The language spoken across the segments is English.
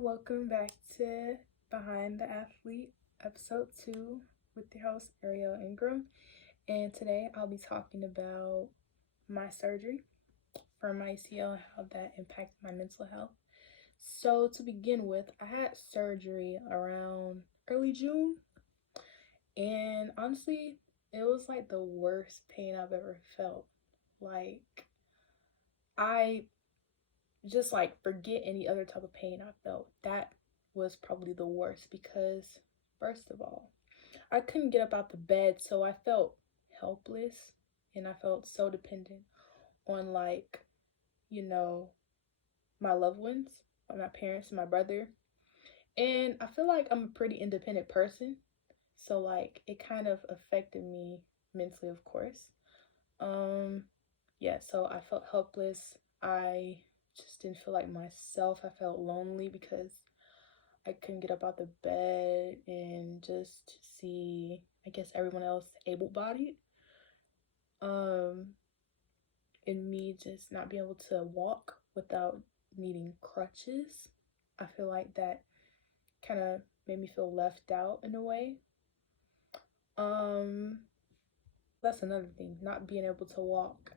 welcome back to Behind the Athlete, episode 2 with your host Ariel Ingram. And today I'll be talking about my surgery for my ACL and how that impacted my mental health. So to begin with, I had surgery around early June, and honestly, it was like the worst pain I've ever felt. Like, I just like forget any other type of pain I felt. That was probably the worst because, first of all, I couldn't get up out the bed, so I felt helpless and I felt so dependent on, like, you know, my loved ones, my parents and my brother. And I feel like I'm a pretty independent person, so like it kind of affected me mentally, of course. Yeah, so I felt helpless. I just didn't feel like myself. I felt lonely because I couldn't get up out the bed and just see, I guess, everyone else able-bodied. And me just not being able to walk without needing crutches. I feel like that kind of made me feel left out in a way. That's another thing, not being able to walk.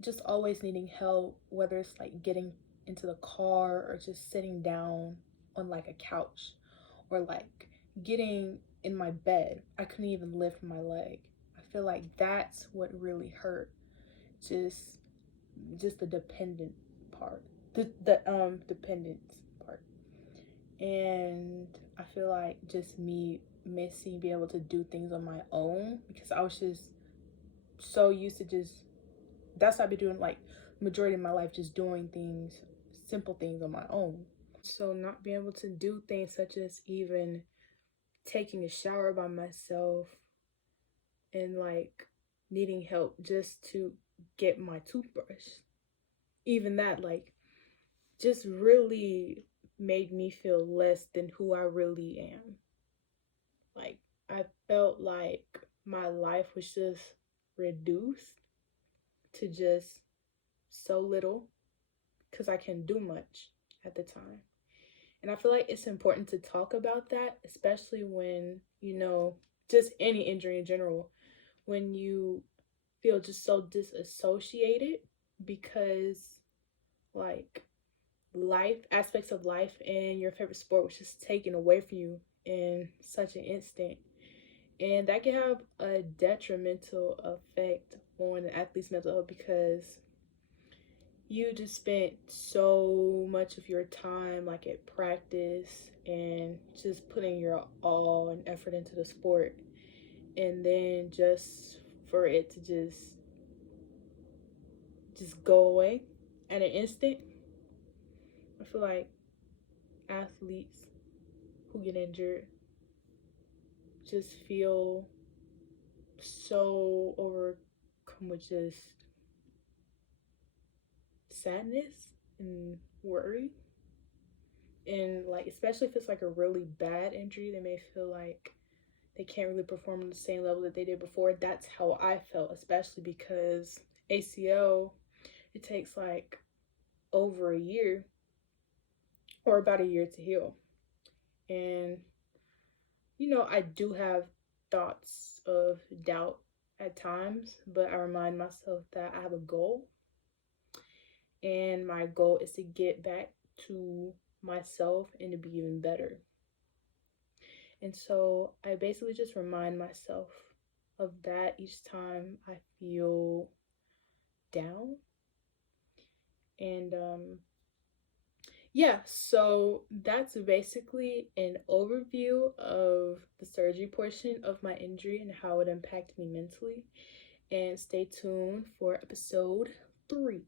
Just always needing help, whether it's like getting into the car or just sitting down on like a couch or like getting in my bed. I couldn't even lift my leg. I feel like that's what really hurt. Just the dependent part. The dependence part. And I feel like just me missing being able to do things on my own because I was just so used to just, that's what I've been doing like majority of my life, just doing things, simple things on my own. So not being able to do things such as even taking a shower by myself and like needing help just to get my toothbrush, even that like just really made me feel less than who I really am. Like I felt like my life was just reduced to just so little because I can't do much at the time. And I feel like it's important to talk about that, especially when, just any injury in general, when you feel just so disassociated because, like, life, aspects of life and your favorite sport was just taken away from you in such an instant. And that can have a detrimental effect on an athlete's mental health because you just spent so much of your time like at practice and just putting your all and effort into the sport, and then just for it to just go away at an instant. I feel like athletes who get injured just feel so overcome with just sadness and worry. And like, especially if it's like a really bad injury, they may feel like they can't really perform on the same level that they did before. That's how I felt, especially because ACL, it takes like over a year or about a year to heal. And I do have thoughts of doubt at times, but I remind myself that I have a goal, and my goal is to get back to myself and to be even better. And so I basically just remind myself of that each time I feel down. And yeah, so that's basically an overview of the surgery portion of my injury and how it impacted me mentally. And stay tuned for episode 3.